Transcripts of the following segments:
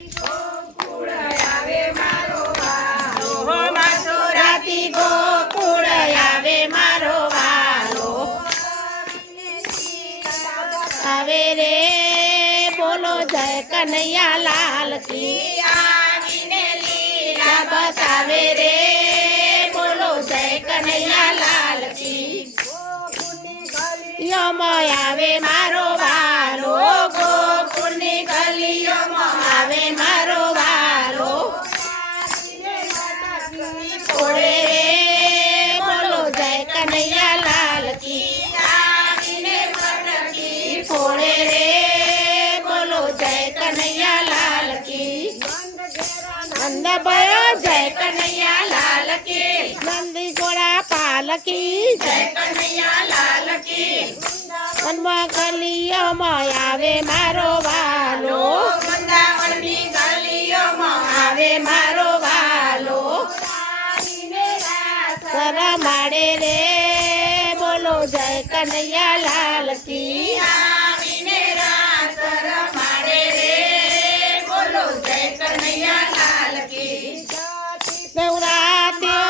ગોકુળ આવે મારો વાલો, મથુરાથી ગોકુળ આવે મારો વાલો. આવે રે બોલો જય કનૈયા લાલ કી, આવીને લીલા બતાવે રે બોલો જય કનૈયા લાલ કી. ગલીઓમાં આવે મારો વાલો, ગોકુળની ગલીઓમાં આવે મારો વાલો. ફોડે રે બોલો જય કનૈયા લાલ કી, આવીને મટકી ફોડે રે બોલો જય કનૈયા લાલ કી. નંદ ભયો જય કનૈયા લાલ કી, નંદી ઘોડા પાલકી જય કનૈયા લાલ કી. વનમાં ગલીઓમાં આવે મારો વાલો, વૃંદાવનની ગલીઓમાં આવે મારો વાલો. રમાડે રે બોલો જય કનૈયા લાલ કી, આવીને રાસ રમાડે રે બોલો જય કનૈયા લાલ કી. નવરાત્રિઓ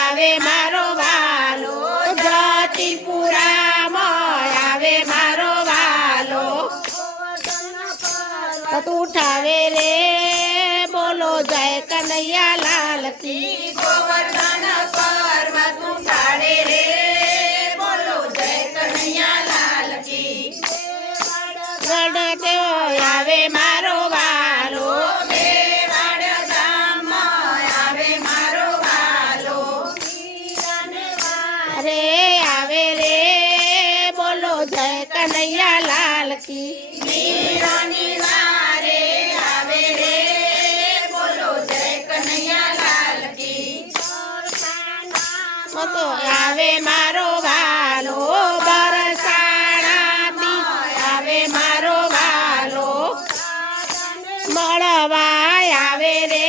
આવે મારો વાલો, જતીપુરામાં આવે મારો વાલો. ઉઠાવે રે બોલો જય કનૈયા લાલ કી, ગોવર્ધન પર્વત ઉઠાડે રે બોલો જય કનૈયા લાલ કી. ગણદેવો આવે મારો વાલો, મેવાડ ગામમાં આવે મારો વાલો. અરે આવે રે બોલો જય કનૈયા લાલ કી. મીરાની વારે આવે રે બોલો જય કનૈયા લાલ કી. તો આવે મારો વાલો, બરસાણાથી આવે મારો વાલો. મળવા આવે રે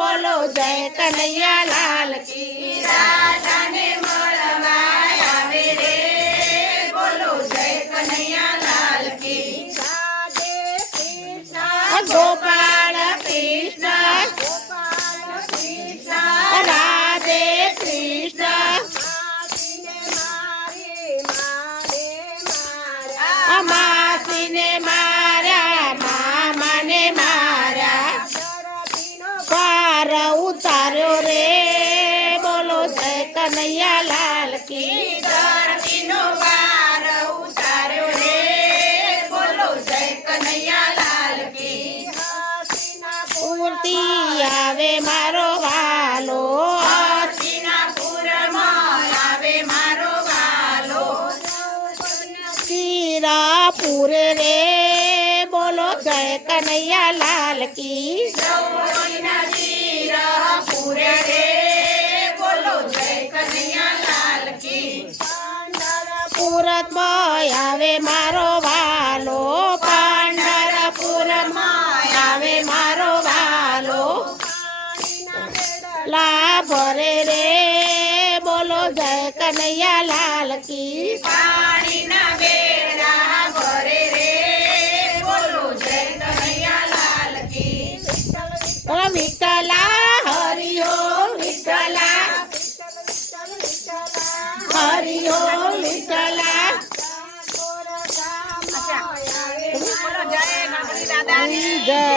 બોલો જય કનૈયા લાલ કી, રાધાને મળવા આવે રે બોલો જય કનૈયા લાલ કી. ગોપાલ કૃષ્ણ રાધે કૃષ્ણ, માસીને માર્યા મામાને માર્યા. પાર ઉતાર્યો રે બોલો જય કનૈયા લાલ કી, ધરતીનો પાર ઉતાર્યો રે બોલો જય કનૈયા લાલ કી. પૂર્તિ આવે મારો વાલો, હસ્તિનાપુરમાં આવે મારો વાલો. શિરાપુર રે બોલો જય કનૈયા લાલ કી, શિરાપુર રે બોલો જય કનૈયા લાલ કી. સુરતમાં આવે મારો વાલો, પંઢરપુરમાં આવે મારો વાલો. લાભરે રે બોલો જય કનૈયા લાલ કી.